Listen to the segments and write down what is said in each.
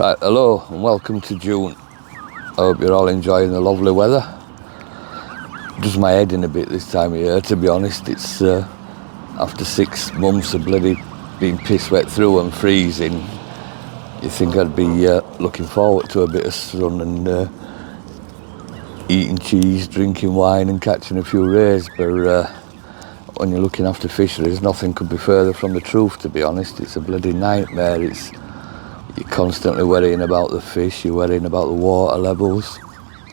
Right, hello and welcome to June. I hope you're all enjoying the lovely weather. Does my head in a bit this time of year, to be honest. It's after 6 months of bloody being piss wet through and freezing, you think I'd be looking forward to a bit of sun and eating cheese, drinking wine and catching a few rays, but when you're looking after fisheries, nothing could be further from the truth, to be honest. It's a bloody nightmare. You're constantly worrying about the fish, you're worrying about the water levels,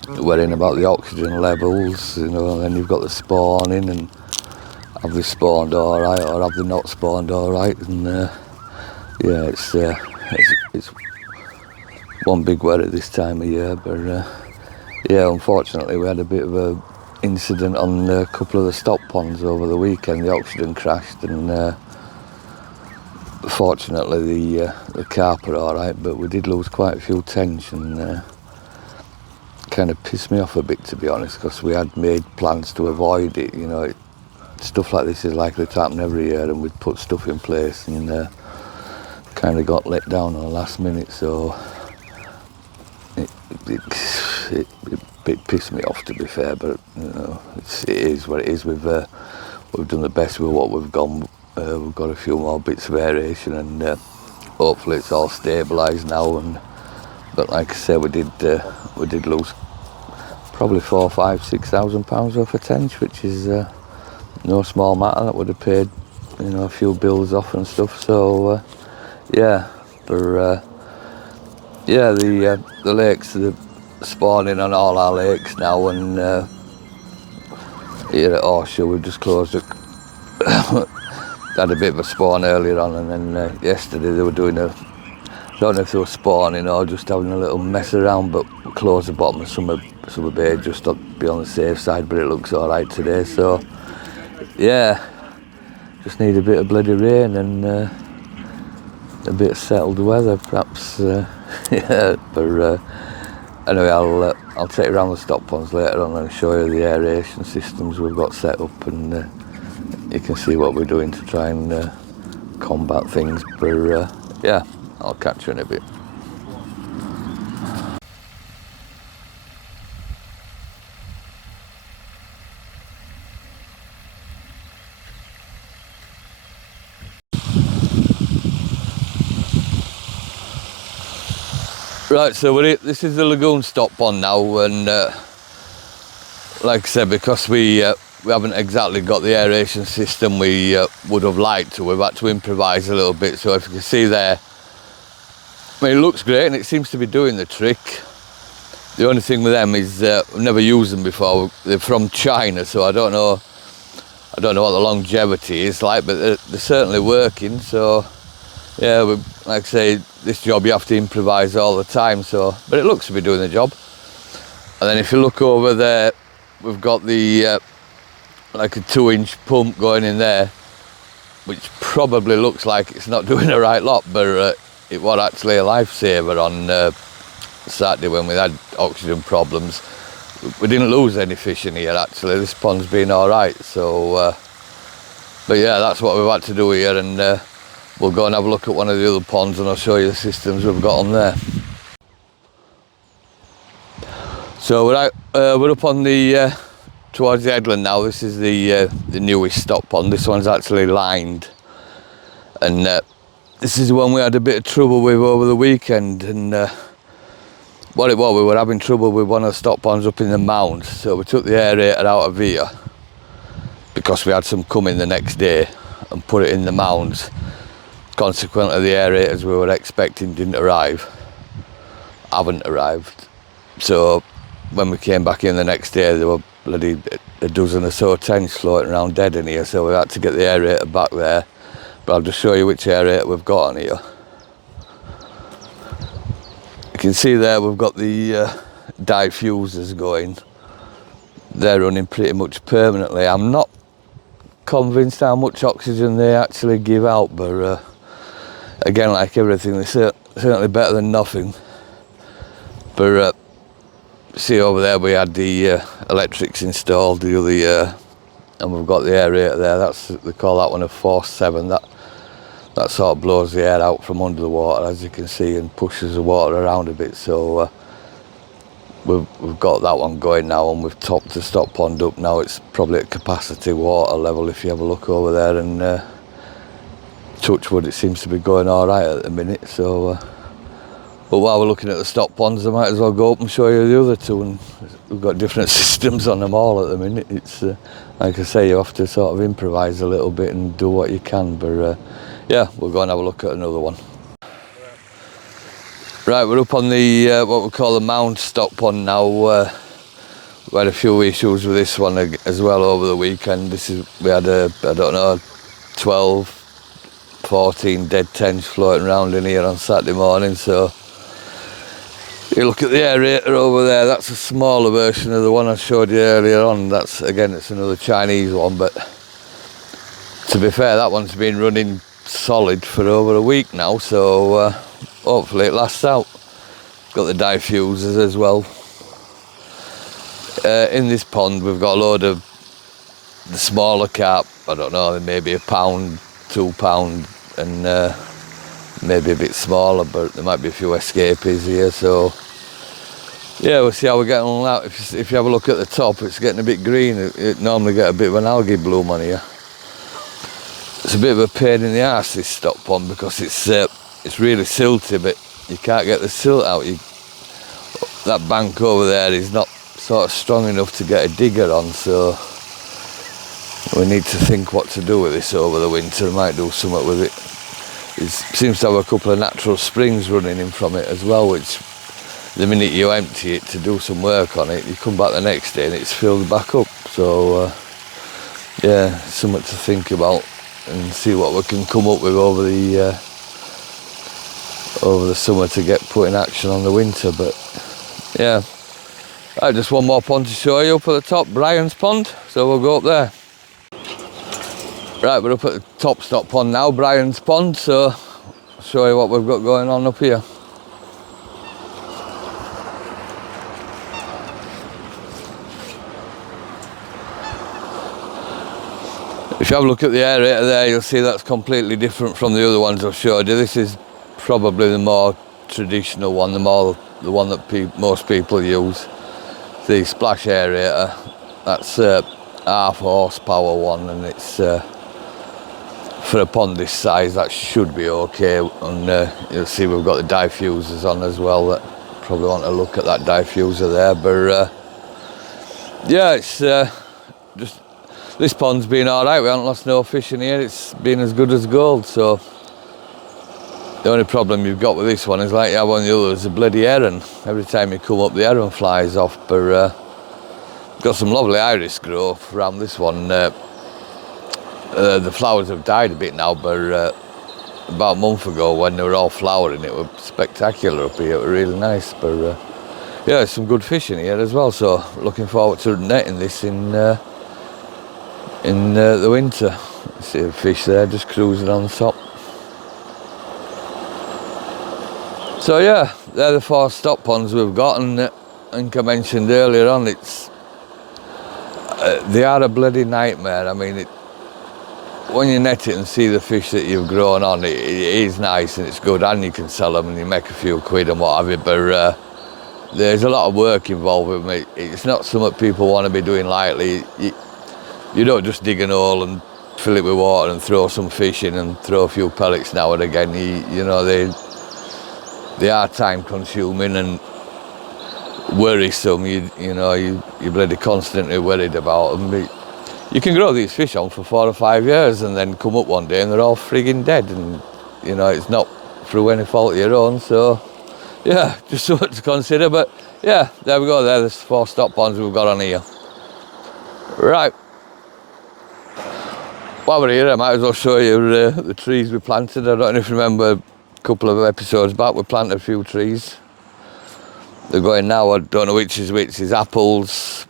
you're worrying about the oxygen levels, and then you've got the spawning, and have they spawned all right or have they not spawned all right, and it's one big worry this time of year, but unfortunately we had a bit of a incident on a couple of the stock ponds over the weekend. The oxygen crashed, and fortunately the carp are all right, but we did lose quite a few tench, and kind of pissed me off a bit, to be honest, because we had made plans to avoid it. Stuff like this is likely to happen every year, and we'd put stuff in place, and kind of got let down on the last minute, so it pissed me off, to be fair, but it is what it is. We've done the best with what we've gone. We've got a few more bits of aeration, and hopefully it's all stabilised now. But like I said, we did lose probably £4,000, £5,000, £6,000 worth of tench, which is no small matter. That would have paid a few bills off and stuff. So the lakes are spawning on all our lakes now, and here at Horseshoe we've just closed it. Had a bit of a spawn earlier on, and then yesterday they were doing I don't know if they were spawning or just having a little mess around, but we closed the bottom of Summer Bay just to be on the safe side, but it looks alright today. So just need a bit of bloody rain and a bit of settled weather, perhaps. But anyway, I'll take you around the stock ponds later on and show you the aeration systems we've got set up, and you can see what we're doing to try and combat things. But I'll catch you in a bit. Right, so this is the lagoon stock pond now, and like I said, because we haven't exactly got the aeration system we would have liked to, we've had to improvise a little bit. So if you can see there, it looks great and it seems to be doing the trick. The only thing with them is we've never used them before. They're from China, so I don't know what the longevity is like, but they're certainly working. So like I say, this job you have to improvise all the time, but it looks to be doing the job. And then if you look over there, we've got the like a 2-inch pump going in there, which probably looks like it's not doing the right lot, but it was actually a lifesaver on Saturday when we had oxygen problems. We didn't lose any fish in here, actually. This pond's been all right. So but that's what we've had to do here, and we'll go and have a look at one of the other ponds and I'll show you the systems we've got on there. So we're up on the towards the headland now. This is the newest stock pond. This one's actually lined, and this is the one we had a bit of trouble with over the weekend. And what it was, we were having trouble with one of the stock ponds up in the mound, so we took the aerator out of here because we had some coming the next day and put it in the mounds. Consequently, the aerators we were expecting haven't arrived. So when we came back in the next day, there were bloody a dozen or so tench floating around dead in here, so we had to get the aerator back there. But I'll just show you which aerator we've got on here. You can see there we've got the diffusers going. They're running pretty much permanently. I'm not convinced how much oxygen they actually give out, but again, like everything, they're certainly better than nothing. But see over there, we had the electrics installed the other year, and we've got the aerator there. They call that one a Force 7. that sort of blows the air out from under the water, as you can see, and pushes the water around a bit. So we've got that one going now, and we've topped the stock pond up now. It's probably at capacity water level if you have a look over there, and touch wood, it seems to be going all right at the minute. So but while we're looking at the stock ponds, I might as well go up and show you the other two, and we've got different systems on them all at the minute. It's like I say, you have to sort of improvise a little bit and do what you can, but yeah, we'll go and have a look at another one. Right, we're up on the what we call the mound stock pond now. We had a few issues with this one as well over the weekend. We had I don't know, 12, 14 dead tench floating around in here on Saturday morning. So you look at the aerator over there, that's a smaller version of the one I showed you earlier on. That's, again, it's another Chinese one, but to be fair, that one's been running solid for over a week now, so hopefully it lasts out. Got the diffusers as well. In this pond we've got a load of the smaller carp, I don't know, maybe £1, £2, and maybe a bit smaller, but there might be a few escapees here. So yeah, we'll see how we're getting on that. If you have a look at the top, it's getting a bit green. It normally get a bit of an algae bloom on here. It's a bit of a pain in the arse, this stock pond, because it's really silty, but you can't get the silt out. That bank over there is not sort of strong enough to get a digger on, so we need to think what to do with this over the winter. Might do something with it. It seems to have a couple of natural springs running in from it as well, which the minute you empty it to do some work on it, you come back the next day and it's filled back up. So yeah, something to think about and see what we can come up with over the summer to get put in action on the winter. But yeah, right, just one more pond to show you up at the top, Brian's Pond, so we'll go up there. Right, we're up at the top stock pond now, Brian's Pond, so I'll show you what we've got going on up here. If you have a look at the aerator there, you'll see that's completely different from the other ones I've showed you. This is probably the more traditional one, the one that most people use. The splash aerator, that's half horsepower one, and it's for a pond this size that should be okay. And you'll see we've got the diffusers on as well. That probably want to look at that diffuser there, but yeah, it's just this pond's been all right. We haven't lost no fish in here. It's been as good as gold. So the only problem you've got with this one is, like you have on the others, a bloody heron. Every time you come up, the heron flies off. But got some lovely iris growth around this one. The flowers have died a bit now, but about a month ago when they were all flowering, it was spectacular up here. It was really nice. But yeah, there's some good fish in here as well. So looking forward to netting this in the winter. See a fish there just cruising on top. So yeah, they're the 4 stock ponds we've got, and I think I mentioned earlier on, they are a bloody nightmare. I mean, when you net it and see the fish that you've grown on, it is nice and it's good, and you can sell them and you make a few quid and what have you, but there's a lot of work involved with it. It's not something people want to be doing lightly. You don't just dig an hole and fill it with water and throw some fish in and throw a few pellets now and again. You know, they are time consuming and worrisome. You're bloody constantly worried about them. But you can grow these fish on for 4 or 5 years and then come up one day and they're all frigging dead, and you know, it's not through any fault of your own. So yeah, just something to consider. But yeah, there we go. There's 4 stock ponds we've got on here. Right. While we're here, I might as well show you the trees we planted. I don't know if you remember a couple of episodes back, we planted a few trees. They're going now, I don't know which is which. Is apples,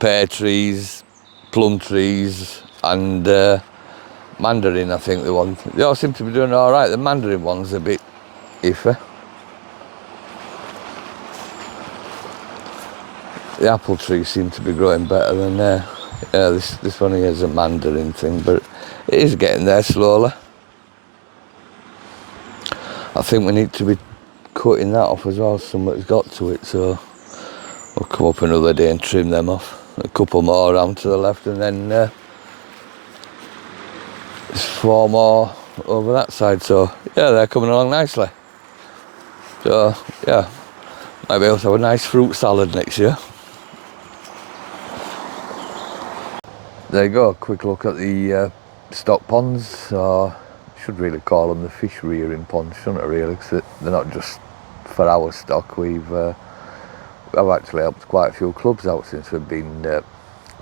pear trees, plum trees, and mandarin, I think the one. They all seem to be doing all right. The mandarin one's a bit iffy. The apple trees seem to be growing better than yeah, this one here is a mandarin thing, but it is getting there slowly. I think we need to be cutting that off as well. Something's got to it, so we'll come up another day and trim them off. A couple more around to the left, and then there's 4 more over that side. So yeah, they're coming along nicely. So yeah, might be able to have a nice fruit salad next year. There you go, a quick look at the stock ponds, or should really call them the fish rearing ponds, shouldn't I really, because they're not just for our stock. I've actually helped quite a few clubs out since we've been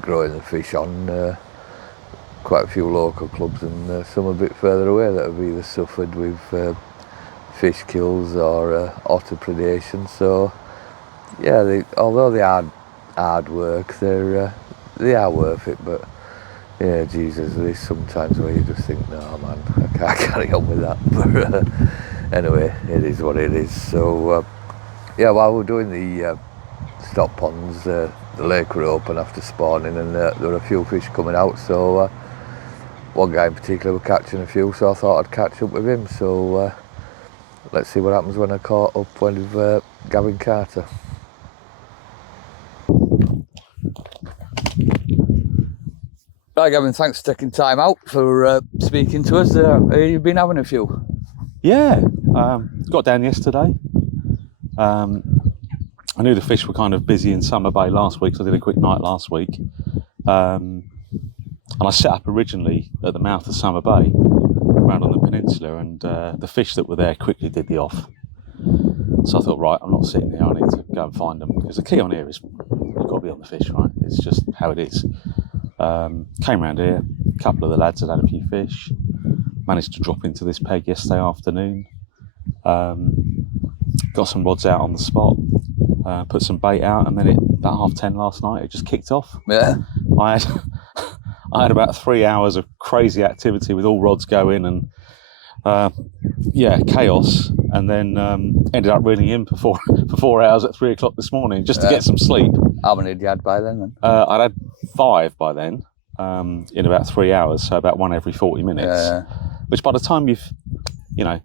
growing the fish on, quite a few local clubs and some a bit further away that have either suffered with fish kills or otter predation. So yeah, although they are hard work, they are worth it, but yeah, Jesus, there is sometimes where you just think, no man, I can't carry on with that. But anyway, it is what it is. So yeah, while we're doing the stock ponds, the lake were open after spawning, and there were a few fish coming out. So one guy in particular was catching a few, so I thought I'd catch up with him. So let's see what happens when I caught up with Gavin Carter. Right, Gavin, thanks for taking time out for speaking to us. You've been having a few? Yeah, got down yesterday. I knew the fish were kind of busy in Summer Bay last week, so I did a quick night last week. And I set up originally at the mouth of Summer Bay, around on the peninsula, and the fish that were there quickly did the off. So I thought, right, I'm not sitting here, I need to go and find them, because the key on here is you've got to be on the fish, right? It's just how it is. Came round here, a couple of the lads had a few fish, managed to drop into this peg yesterday afternoon, got some rods out on the spot, put some bait out, and then about 10:30 last night, it just kicked off. Yeah. I had about 3 hours of crazy activity with all rods going, and chaos, and then ended up reeling in for 4 hours at 3 o'clock this morning just to get some sleep. How many had you had by then? I'd had 5 by then, in about 3 hours, so about one every 40 minutes. Which by the time you've,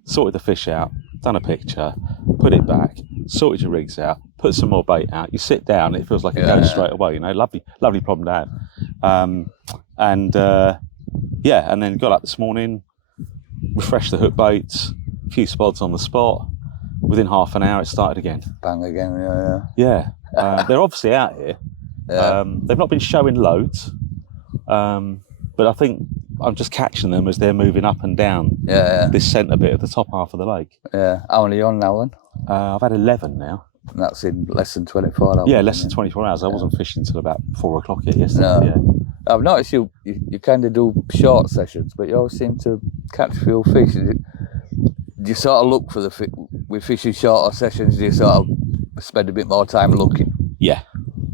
sorted the fish out, done a picture, put it back, sorted your rigs out, put some more bait out, you sit down, it feels like it goes straight away. Lovely problem to have. And then got up this morning, refreshed the hook baits, a few spods on the spot. Within half an hour, it started again. Bang again, yeah. They're obviously out here. They've not been showing loads, but I think I'm just catching them as they're moving up and down this centre bit of the top half of the lake. Yeah. How many are you on now then? I've had 11 now. And that's in less than 24 hours. Yeah, less than 24 hours. I wasn't fishing until about 4 o'clock here yesterday. No. Yeah. I've noticed you kind of do short sessions, but you always seem to catch a few fish. Do you sort of look for with fishing shorter sessions? Do you sort of spend a bit more time looking? Yeah.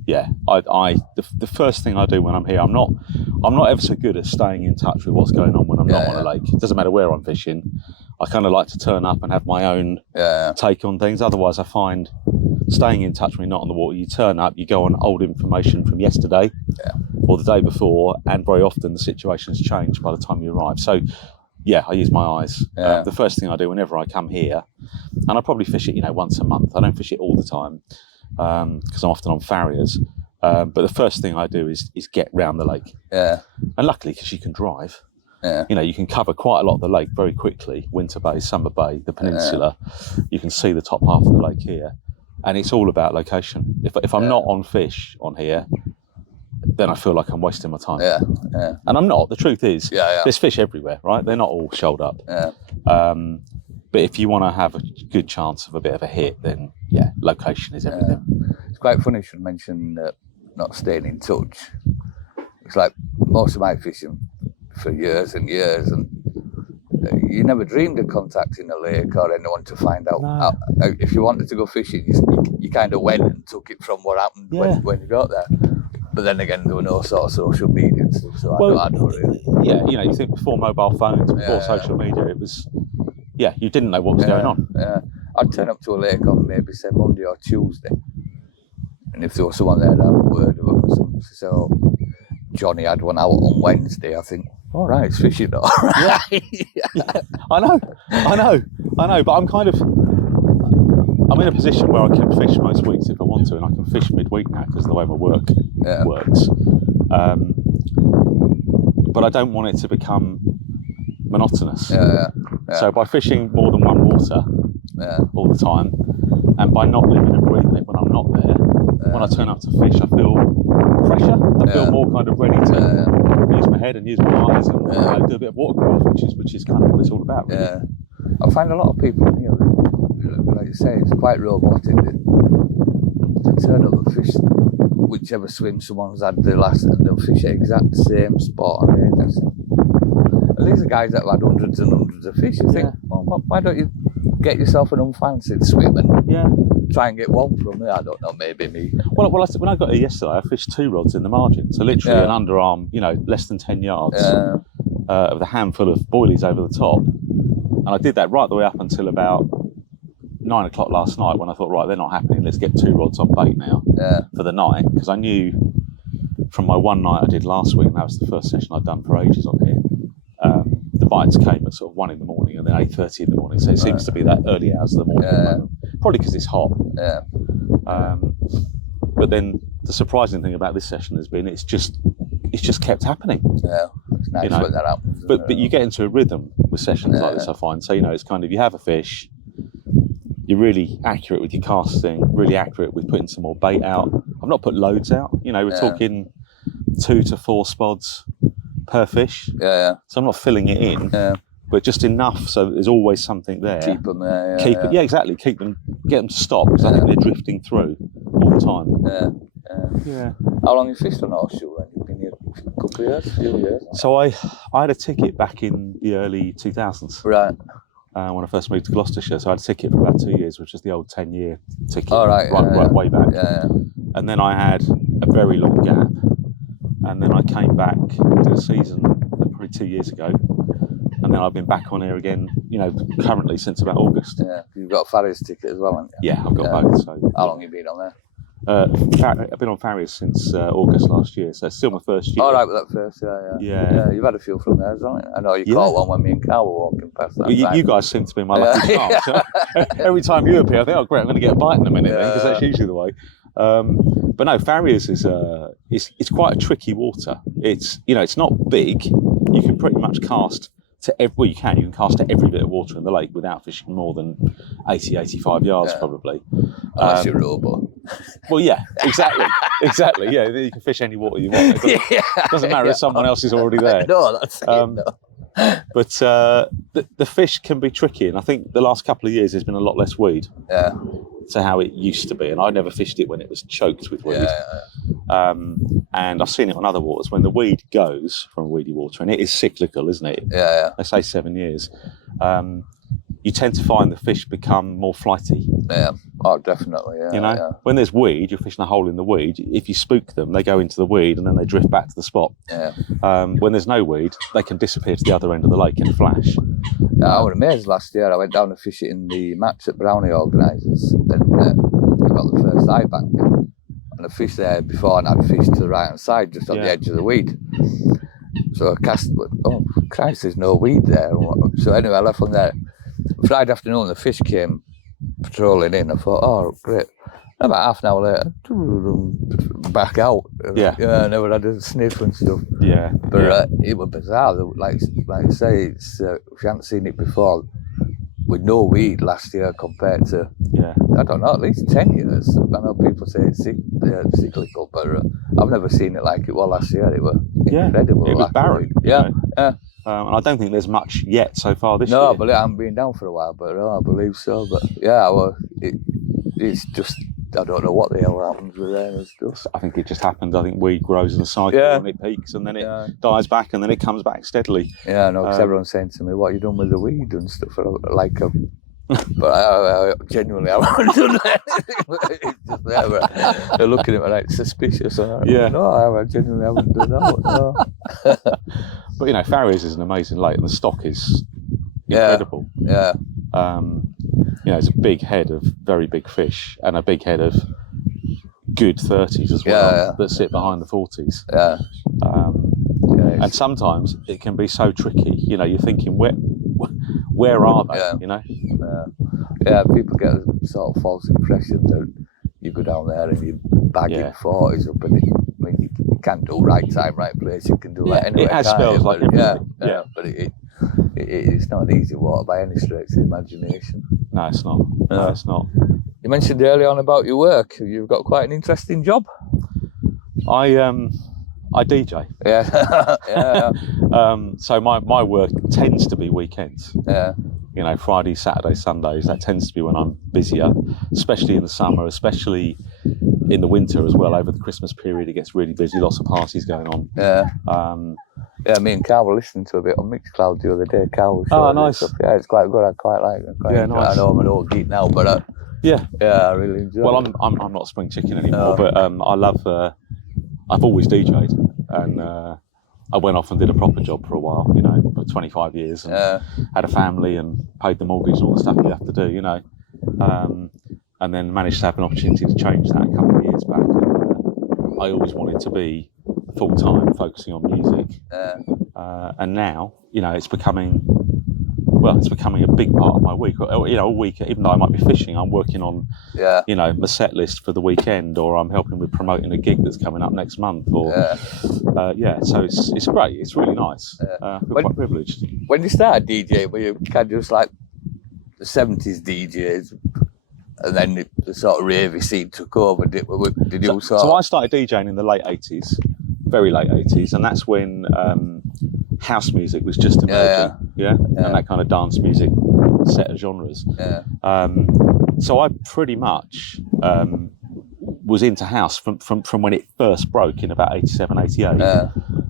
The first thing I do when I'm here, I'm not ever so good at staying in touch with what's going on when I'm not on a lake. It doesn't matter where I'm fishing. I kind of like to turn up and have my own take on things. Otherwise, I find staying in touch when you're not on the water, you turn up, you go on old information from yesterday or the day before, and very often the situation's changed by the time you arrive. So yeah, I use my eyes. The first thing I do whenever I come here, and I probably fish it, once a month. I don't fish it all the time because I'm often on farriers. But the first thing I do is get round the lake. Yeah. And luckily, because you can drive, you can cover quite a lot of the lake very quickly. Winter Bay, Summer Bay, the peninsula. You can see the top half of the lake here. And it's all about location. If I'm not on fish on here, then I feel like I'm wasting my time. And I'm not. The truth is, there's fish everywhere, right? They're not all shoaled up. But if you want to have a good chance of a bit of a hit, then location is everything. It's quite funny you should mention not staying in touch. It's like most of my fishing for years and years, and you never dreamed of contacting a lake or anyone to find out. How, if you wanted to go fishing, you kind of went and took it from what happened when you got there. But then again, there were no sort of social media and stuff, so I don't really. Yeah, you think before mobile phones, before social media, it was, you didn't know what was going on. I'd turn up to a lake on maybe say Monday or Tuesday, and if there was someone there, I'd have a word of them. So Johnny had one out on Wednesday, I think. All right, it's fishing, all right. I know. I know, but I'm in a position where I can fish most weeks if I want to, and I can fish midweek now because of the way my work works. But I don't want it to become monotonous. So by fishing more than one water all the time, and by not living and breathing it when I'm not there, when I turn up to fish, I feel fresher. I feel more kind of ready to use my head and use my eyes and do a bit of watercraft, which is kind of what it's all about. Really. I find a lot of people, like you say, it's quite robotic. They turn up and fish whichever swim someone's had the last, and they'll fish at exact same spot. And these are guys that have had hundreds and hundreds of fish. You think, well, why don't you get yourself an unfancied swim and try and get one from there? I don't know, maybe me. Well, when I got here yesterday, I fished 2 rods in the margin, so literally an underarm, less than 10 yards with a handful of boilies over the top. And I did that right the way up until about 9 o'clock last night, when I thought, right, they're not happening, let's get 2 rods on bait now for the night, because I knew from my one night I did last week, and that was the first session I'd done for ages on here, the bites came at sort of 1 in the morning and then 8:30 in the morning, so it seems to be that early hours of the morning at the moment. Probably because it's hot. But then the surprising thing about this session has been it's just kept happening. It's nice when that happens. But you get into a rhythm with sessions like this, I find. So it's kind of, you have a fish, you're really accurate with your casting, really accurate with putting some more bait out. I've not put loads out. We're talking 2 to 4 spods per fish. So I'm not filling it in, but just enough so that there's always something there. Keep them there. Exactly. Keep them, get them to stop, because I think they're drifting through all the time. How long have you fished on horseshoe then? You've been here a couple of years, a few years? So I had a ticket back in the early 2000s. Right. When I first moved to Gloucestershire, so I had a ticket for about 2 years, which is the old 10-year ticket, right, way back. And then I had a very long gap, and then I came back to a season probably 2 years ago, and then I've been back on here again, currently since about August. You've got a Farriers ticket as well, haven't you? Yeah, I've got both. So how long have you been on there? I've been on Farriers since August last year, so it's still my first year. All right, with that first, you've had a few from there, haven't you? I know you caught one when me and Carl were walking past that. Well, you guys seem to be my lucky charms. Every time you appear, I think, oh great, I'm going to get a bite in a minute, because that's usually the way. But no, Farriers is it's quite a tricky water. It's it's not big. You can pretty much cast to you can cast to every bit of water in the lake without fishing more than 80-85 yards probably. Unless you're a rowboat. Well, yeah, exactly. Yeah, you can fish any water you want. It doesn't matter if someone else is already there. No, that's it. But the fish can be tricky, and I think the last couple of years there's been a lot less weed to how it used to be, and I never fished it when it was choked with weed. And I've seen it on other waters when the weed goes from weedy water, and it is cyclical, isn't it? They say 7 years. You tend to find the fish become more flighty. Definitely. When there's weed, you're fishing a hole in the weed. If you spook them, they go into the weed and then they drift back to the spot. When there's no weed, they can disappear to the other end of the lake in a flash. I was amazed last year. I went down to fish it in the match that Brownie organisers, and I got the first eye back. And I fished there before, and I'd fished to the right hand side, just on the edge of the weed. So I cast, oh Christ, there's no weed there. So anyway, I left from there. Friday afternoon, the fish came patrolling in. I thought, oh, great. About half an hour later, back out. I never had a sniff and stuff. But it was bizarre. Like I say, it's, if you haven't seen it before, with no weed last year compared to, I don't know, at least 10 years. I know people say it's cyclical, but I've never seen it like it was last year. It was incredible. It was barren. And I don't think there's much yet so far this year. No, but I haven't been down for a while, but I believe so. But it's just, I don't know what the hell happens with there and stuff. I think it just happens. I think weed grows in a cycle and it peaks and then it dies back and then it comes back steadily. Yeah, I know, because everyone's saying to me, what have you done with the weed and stuff? But I genuinely haven't done anything. It's just there, they're looking at me like suspicious. No, I genuinely haven't done that. No. But Farriers is an amazing lake, and the stock is incredible. It's a big head of very big fish, and a big head of good 30s as well that sit behind the 40s. And sometimes it can be so tricky. You're thinking, where where are they? Yeah. You know. Yeah, people get a sort of false impression that you go down there and you're bagging 40s up, and I mean, you can't do right time, right place. You can do that anyway. It has can't spells you? like But, everything. but it's not an easy water by any stretch of the imagination. No, it's not. No, it's not. You mentioned earlier on about your work. You've got quite an interesting job. I DJ. Yeah. So my work tends to be weekends. Yeah. You know, Fridays, Saturdays, Sundays. That tends to be when I'm busier, especially in the summer, especially in the winter as well. Over the Christmas period, it gets really busy. Lots of parties going on. Yeah. Me and Carl were listening to a bit on Mixcloud the other day. Carl was showing nice stuff. Yeah, it's quite good. I quite like it. Nice. I know I'm an old geek now, but yeah, I really enjoy it. Well, I'm not spring chicken anymore, but I love. I've always DJ'd, and I went off and did a proper job for a while. You know, for 25 years, and had a family and paid the mortgage and all the stuff you have to do. You know, and then managed to have an opportunity to change that a couple of years back. And, I always wanted to be full time, focusing on music, and now, you know, it's becoming a big part of my week. You know, a week, even though I might be fishing, I'm working on, you know, my set list for the weekend, or I'm helping with promoting a gig that's coming up next month, or so it's great. It's really nice. I feel quite privileged. When you started DJing, were you kind of just like the 70s DJs, and then the sort of ravey scene took over? Did you So I started DJing in the late 80s, very late 80s, and that's when house music was just emerging, and that kind of dance music set of genres. So I pretty much was into house from when it first broke in about 87, 88.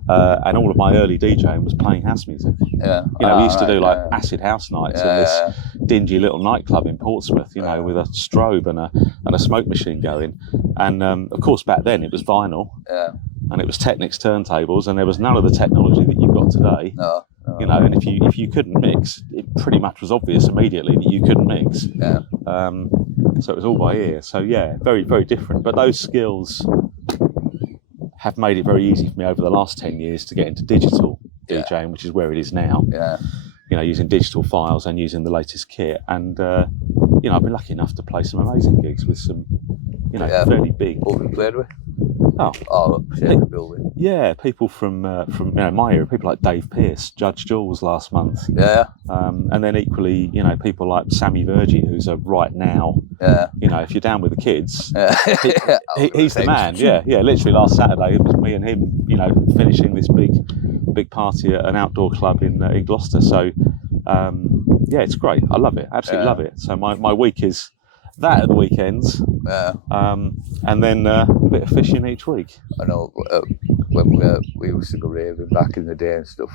And all of my early DJing was playing house music. You know, we used to do like acid house nights in this dingy little nightclub in Portsmouth, you know, with a strobe and a smoke machine going. And of course, back then it was vinyl. And it was Technics turntables, and there was none of the technology that you've got today. You know, and if you couldn't mix, it pretty much was obvious immediately that you couldn't mix. So it was all by ear. So yeah, very, very different. But those skills have made it very easy for me over the last 10 years to get into digital DJing, which is where it is now. You know, using digital files and using the latest kit. And you know, I've been lucky enough to play some amazing gigs with some, you know, fairly big. What have you played with? Building. Yeah, people from you know, my era, people like Dave Pearce, Judge Jules last month. And then equally, you know, people like Sammy Virgie, who's a right now. You know, if you're down with the kids, he's the man. Literally last Saturday it was me and him, you know, finishing this big party at an outdoor club in Gloucester. So it's great. I love it. Absolutely love it. So my week is that at the weekends, and then a bit of fishing each week. I know when we used to go raving back in the day and stuff,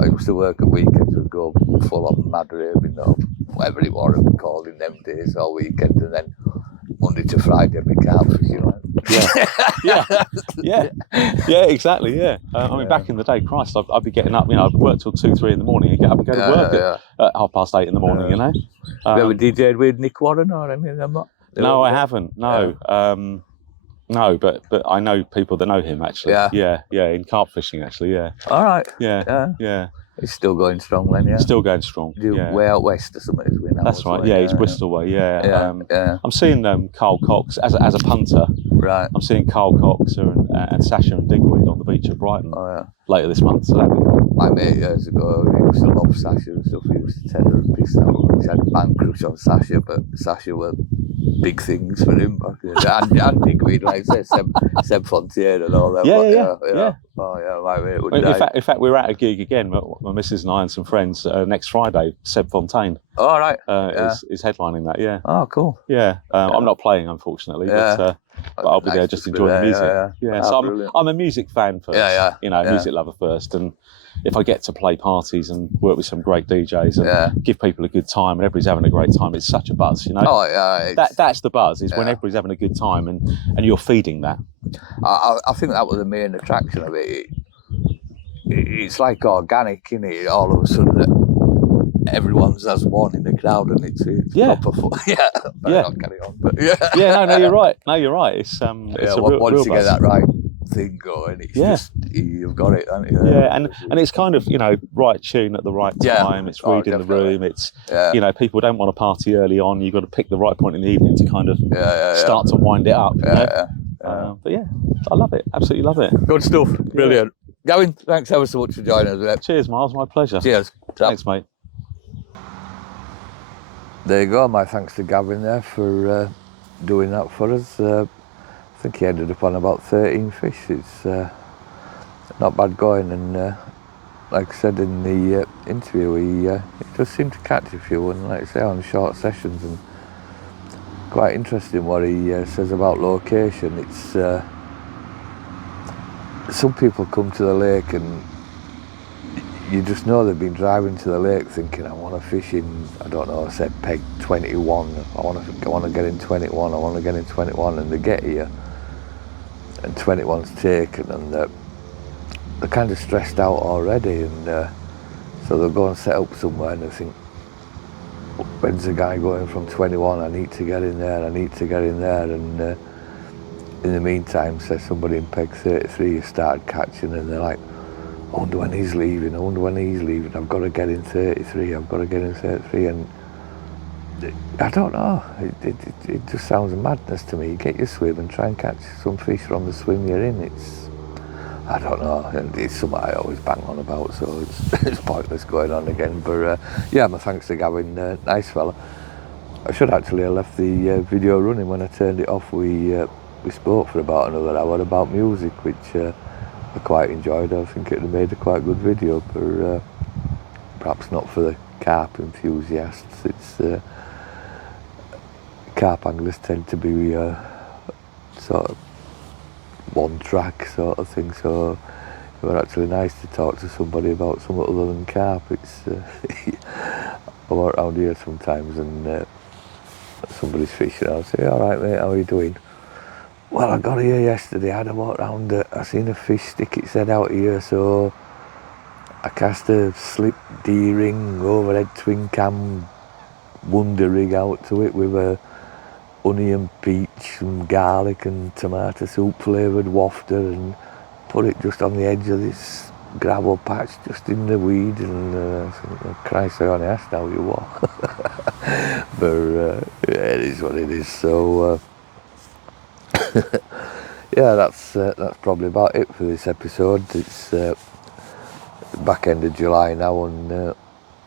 I used to work at weekends and go full on mad raving, or whatever it was called in them days, all weekend, and then Monday to Friday I'd be carp fishing. Exactly. I mean, back in the day, Christ, I'd be getting up. You know, I'd work till 2, 3 in the morning and get up and go to work at 8:30 in the morning. You know. Have you ever DJ'd with Nick Warren or any of them? No, I haven't. No. No, but I know people that know him actually. Yeah, in carp fishing actually. Yeah. All right. Yeah. He's still going strong then, yeah. Still going strong. Way out west or something. That's right. Yeah, he's Bristol way. Yeah. I'm seeing Carl Cox as a punter. Right. I'm seeing Carl Cox and Sasha and Digweed on the beach at Brighton later this month. So that'd be cool. My mate years ago, he used to love Sasha and stuff. He used to tell her and piss out. He had a man crush on Sasha, but Sasha were big things for him back in the day. And Digweed, like I said, Seb Fontaine and all that. Yeah. Oh yeah, my mate would in fact, we're at a gig again. My missus and I and some friends next Friday. Seb Fontaine. Oh right. Is headlining that. Yeah. Oh cool. Yeah. I'm not playing unfortunately, but I'll be there just enjoying the music. So I'm a music fan first. You know, music lover first, and if I get to play parties and work with some great DJs and give people a good time and everybody's having a great time, it's such a buzz, you know. That's the buzz, is when everybody's having a good time and you're feeding that. I think that was the main attraction of it. It's like organic, isn't it? All of a sudden everyone's as one in the crowd, and it's proper fun. Not carry on, but No, you're right. It's a real once you buzz. get that right thing going, it's just you've got it, haven't you? Yeah, and it's kind of, you know, right tune at the right Yeah. time. It's Oh, reading the definitely. room. It's, Yeah. you know, people don't want to party early on. You've got to pick the right point in the evening to kind of start to wind it up, you know? But yeah, I love it. Absolutely love it. Good stuff. Brilliant. Gavin, thanks ever so much for joining us. Cheers, Miles. My pleasure. Cheers. Thanks, mate. There you go. My thanks to Gavin there for doing that for us. I think he ended up on about 13 fish. It's not bad going, and like I said in the interview, he does seem to catch a few, and like I say, on short sessions, and quite interesting what he says about location. It's some people come to the lake and you just know they've been driving to the lake thinking, I want to fish in, I don't know, I said peg 21, I want to get in 21, I want to get in 21, and they get here and 21's taken, and they're kind of stressed out already, and so they'll go and set up somewhere and they think, when's the guy going from 21? I need to get in there, I need to get in there, and in the meantime, say somebody in peg 33 you started catching, and they're like, I wonder when he's leaving, I've got to get in 33, and I don't know, it just sounds madness to me. Get your swim and try and catch some fish from the swim you're in. I don't know, it's something I always bang on about, so it's pointless going on again, but yeah, my thanks to Gavin, nice fella. I should actually have left the video running. When I turned it off, we spoke for about another hour about music, which I quite enjoyed. I think it made a quite good video, but perhaps not for the carp enthusiasts. It's carp anglers tend to be sort of one track sort of thing, so it was actually nice to talk to somebody about something other than carp. It's I walk around here sometimes and somebody's fishing, I'll say, all right mate, how are you doing? Well, I got here yesterday, I had a walk round, I seen a fish stick its head out here, so I cast a slip D-ring overhead twin cam wonder rig out to it with a onion, peach and garlic and tomato soup flavoured wafter, and put it just on the edge of this gravel patch just in the weed, and I think, oh, Christ, I only asked how you were. But yeah, it is what it is, so yeah, that's probably about it for this episode. It's back end of July now, and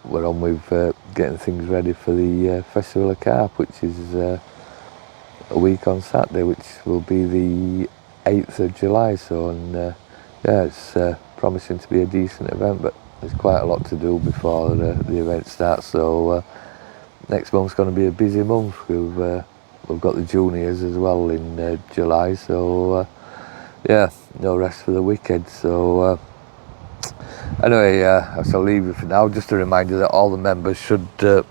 we're on with getting things ready for the Festival of Carp, which is a week on Saturday, which will be the 8th of July. So, and yeah, it's promising to be a decent event, but there's quite a lot to do before the event starts. So next month's going to be a busy month. We've got the juniors as well in July, so yeah, no rest for the wicked. So anyway, I shall leave you for now. Just a reminder that all the members should have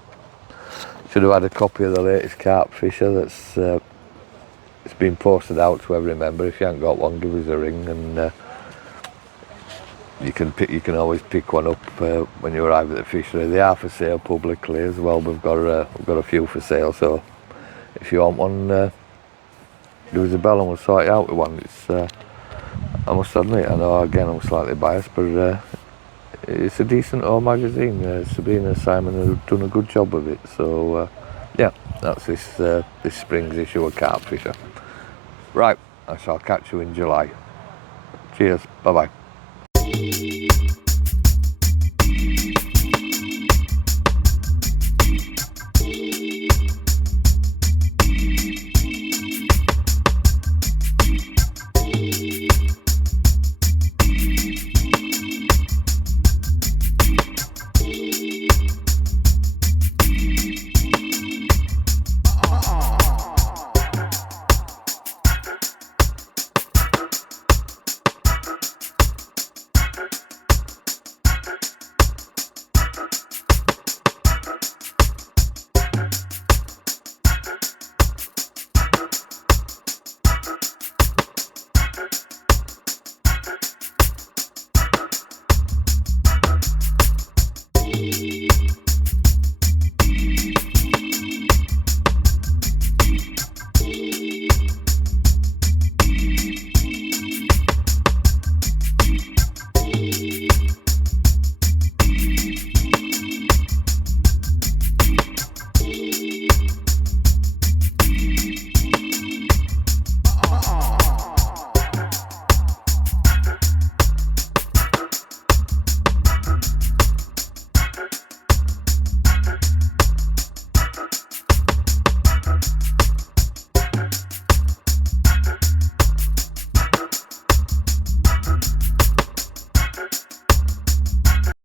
had a copy of the latest Carp Fisher that's it's been posted out to every member. If you haven't got one, give us a ring, and you can always pick one up when you arrive at the fishery. They are for sale publicly as well. We've got a few for sale, so if you want one, give us a bell and we'll sort you out with one. It's I must admit, I know again I'm slightly biased, but it's a decent old magazine. Sabina and Simon have done a good job of it. So yeah, that's this spring's issue of Carp Fisher. Right, I shall catch you in July. Cheers, bye bye.